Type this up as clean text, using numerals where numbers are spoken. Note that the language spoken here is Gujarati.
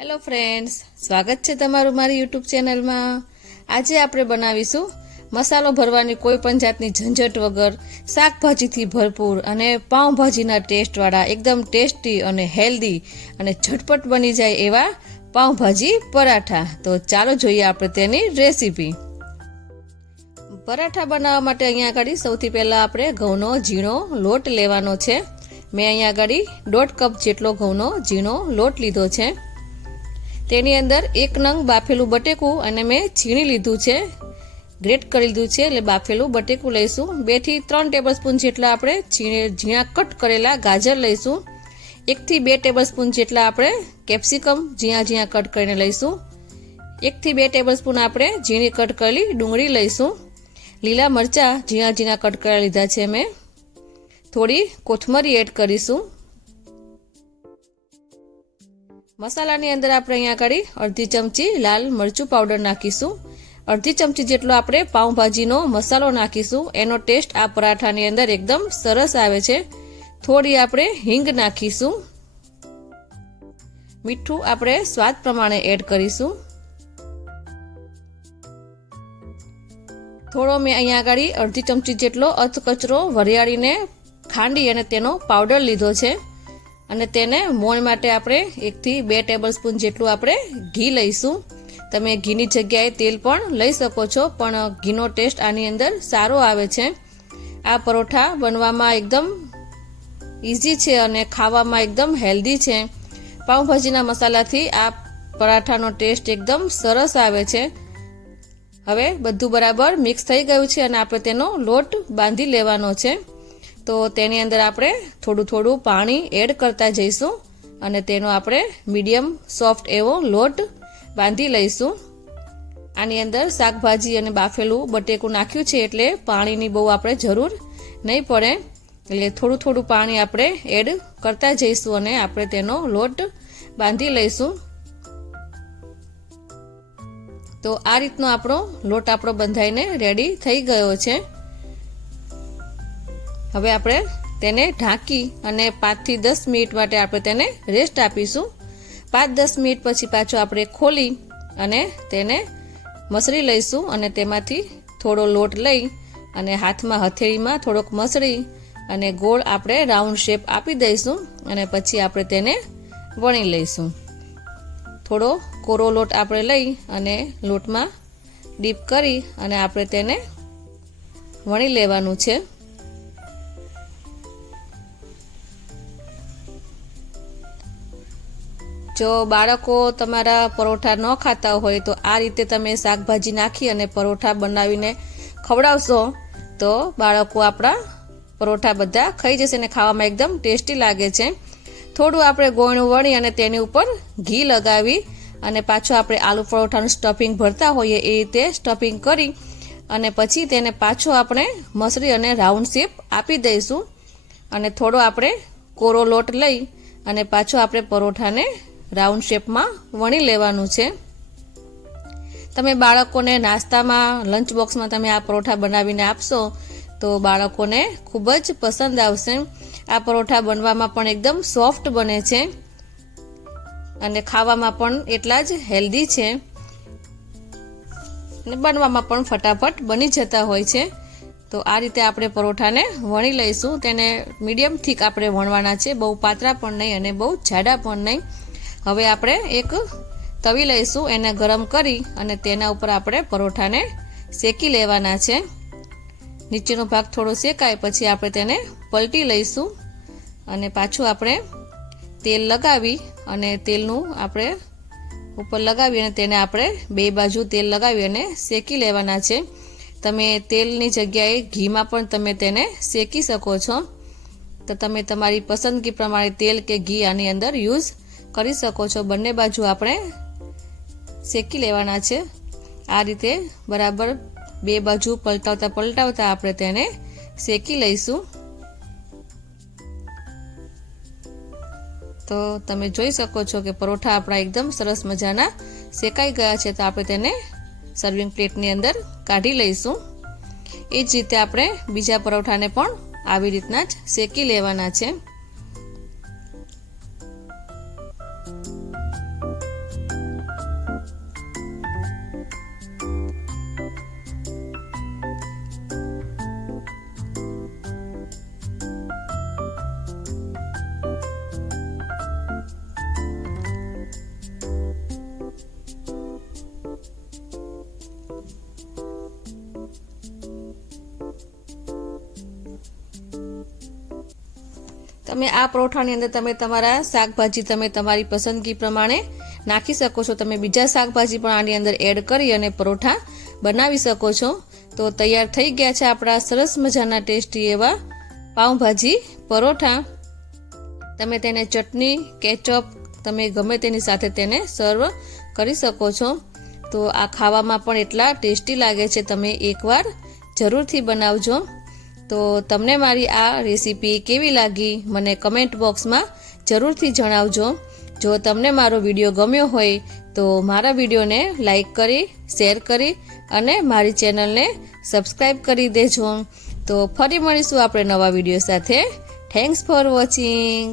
હેલો ફ્રેન્ડ્સ, સ્વાગત છે તમારું મારી યુટ્યુબ ચેનલમાં। આજે આપણે બનાવીશું મસાલો ભરવાની કોઈ પણ જાતની ઝંઝટ વગર શાકભાજીથી ભરપૂર અને પાઉંભાજીના ટેસ્ટવાળા એકદમ ટેસ્ટી અને હેલ્ધી અને ઝટપટ બની જાય એવા પાઉંભાજી પરાઠા। તો ચાલો જોઈએ આપણે તેની રેસીપી। પરાઠા બનાવવા માટે અહીંયા આગળ સૌથી પહેલાં આપણે ઘઉંનો ઝીણો લોટ લેવાનો છે। મેં અહીંયા આગળ 1.5 કપ જેટલો ઘઉંનો ઝીણો લોટ લીધો છે। તેની અંદર 1 નંગ બાફેલું બટેકું અને મેં છીણી લીધું છે, ગ્રેટ કરી લીધું છે, એટલે બાફેલું બટેકું લઈશું। 2 થી 3 ટેબલસ્પૂન જેટલા આપણે ઝીણા કટ કરેલા ગાજર લઈશું। 1 થી 2 ટેબલસ્પૂન જેટલા આપણે કેપ્સિકમ ઝીણા કટ કરીને લઈશું। 1 થી 2 ટેબલસ્પૂન આપણે ઝીણી કટ કરેલી ડુંગળી લઈશું। લીલા મરચાં ઝીણા કટ કરેલા લીધા છે મેં। થોડી કોથમરી એડ કરીશું। મસાલાની અંદર આપણે અહીંયા આગળ અડધી ચમચી લાલ મરચું પાવડર નાખીશું। અડધી ચમચી જેટલો આપણે પાઉંભાજીનો મસાલો નાખીશું। એનો ટેસ્ટ આ પરાઠાની અંદર એકદમ સરસ આવે છે। થોડી આપણે હિંગ નાખીશું। મીઠું આપણે સ્વાદ પ્રમાણે એડ કરીશું। થોડો મેં અહીંયા આગળ અડધી ચમચી જેટલો અધકચરો વરિયાળીને ખાંડી અને તેનો પાવડર લીધો છે અને તેને મોણ માટે આપણે 1 થી 2 ટેબલસ્પૂન જેટલું આપણે ઘી લઈશું। તમે ઘીની જગ્યાએ તેલ પણ લઈ શકો છો, પણ ઘીનો ટેસ્ટ આની અંદર સારો આવે છે। આ પરોઠા બનવામાં એકદમ ઇઝી છે અને ખાવામાં એકદમ હેલ્ધી છે। પાઉંભાજીના મસાલાથી આ પરાઠાનો ટેસ્ટ એકદમ સરસ આવે છે। હવે બધું બરાબર મિક્સ થઈ ગયું છે અને આપણે તેનો લોટ બાંધી લેવાનો છે। તો તેની અંદર આપણે થોડું પાણી એડ કરતા જઈશું અને તેનો આપણે મીડિયમ સોફ્ટ એવો લોટ બાંધી લઈશું। આની અંદર શાકભાજી અને બાફેલું બટેકું નાખ્યું છે એટલે પાણીની બહુ આપણે જરૂર નહીં પડે, એટલે થોડું પાણી આપણે એડ કરતા જઈશું અને આપણે તેનો લોટ બાંધી લઈશું। તો આ રીતનો આપણો લોટ બંધાઈને રેડી થઈ ગયો છે। હવે આપણે તેને ઢાંકી અને 5 થી 10 મિનિટ માટે આપણે તેને રેસ્ટ આપીશું। 5-10 મિનિટ પછી પાછો આપણે ખોલી અને તેને મસળી લઈશું અને તેમાંથી થોડો લોટ લઈ અને હાથમાં હથેળીમાં થોડોક મસળી અને ગોળ આપણે રાઉન્ડ શેપ આપી દઈશું અને પછી આપણે તેને વણી લઈશું। થોડો કોરો લોટ આપણે લઈ અને લોટમાં ડીપ કરી અને આપણે તેને વણી લેવાનું છે। જો બાળકો તમારા પરોઠા ન ખાતા હોય તો આ રીતે તમે શાકભાજી નાખી અને પરોઠા બનાવીને ખવડાવશો તો બાળકો આપણા પરોઠા બધા ખાઈ જશે અને ખાવામાં એકદમ ટેસ્ટી લાગે છે। થોડું આપણે ગોળનું વળી અને તેની ઉપર ઘી લગાવી અને પાછું આપણે આલુ પરોઠાનું સ્ટફિંગ ભરતા હોઈએ એ રીતે સ્ટફિંગ કરી અને પછી તેને પાછો આપણે મસળી અને રાઉન્ડ શેપ આપી દઈશું અને થોડો આપણે કોરો લોટ લઈ અને પાછો આપણે પરોઠાને રાઉન્ડ શેપમાં વણી લેવાનું છે। તમે બાળકોને નાસ્તામાં લંચ બોક્સમાં તમે આ પરોઠા બનાવીને આપશો તો બાળકોને ખૂબ જ પસંદ આવશે। આ પરોઠા બનવામાં પણ એકદમ સોફ્ટ બને છે અને ખાવામાં પણ એટલા જ હેલ્ધી છે અને બનવામાં પણ ફટાફટ બની જતા હોય છે। તો આ રીતે આપણે પરોઠાને વણી લઈશું। તેને મીડિયમ થીક આપણે વણવાના છે, બહુ પાતળા પણ નહીં અને બહુ જાડા પણ નહીં। હવે આપણે એક તવી લઈશું, એને ગરમ કરી અને તેના ઉપર આપણે પરોઠાને શેકી લેવાના છે। નીચેનો ભાગ થોડો શેકાય પછી આપણે તેને પલટી લઈશું અને પાછું આપણે તેલ લગાવી અને તેલનું આપણે ઉપર લગાવી અને તેને આપણે 2 બાજુ તેલ લગાવી અને શેકી લેવાના છે। તમે તેલની જગ્યાએ ઘીમાં પણ તમે તેને શેકી શકો છો। તો તમે તમારી પસંદગી પ્રમાણે તેલ કે ઘી આની અંદર યુઝ કરી શકો છો। બંને બાજુ આપણે શેકી લેવાના છે। આ રીતે બરાબર 2 બાજુ પલટાવતા આપણે તેને શેકી લઈશું। તો તમે જોઈ શકો છો કે પરોઠા આપણા એકદમ સરસ મજાના શેકાઈ ગયા છે। તો આપણે તેને સર્વિંગ પ્લેટની અંદર કાઢી લઈશું। એ જ રીતે આપણે બીજા પરોઠાને પણ આવી રીતના જ શેકી લેવાના છે। તમે આ પરોઠાની અંદર તમે તમારા શાકભાજી તમે તમારી પસંદગી પ્રમાણે નાખી શકો છો. તમે બીજા શાકભાજી પણ આની અંદર એડ કરી અને પરોઠા બનાવી શકો છો. તો તૈયાર થઈ ગયા છે આપણા સરસ મજાના ટેસ્ટી એવા પાઉંભાજી પરોઠા. તમે તેને ચટણી, કેચઅપ તમે ગમે તેની સાથે તેને સર્વ કરી શકો છો. તો આ ખાવામાં પણ એટલા ટેસ્ટી લાગે છે. તમે એકવાર જરૂરથી બનાવજો. તો તમને મારી આ રેસીપી કેવી લાગી મને કમેન્ટ બોક્સમાં જરૂરથી જણાવજો. જો તમને મારો વિડીયો ગમ્યો હોય તો મારા વિડીયોને લાઈક કરી, શેર કરી અને મારી ચેનલને સબસ્ક્રાઈબ કરી દેજો. તો ફરી મળીશું આપણે નવા વિડીયો સાથે. Thanks for watching.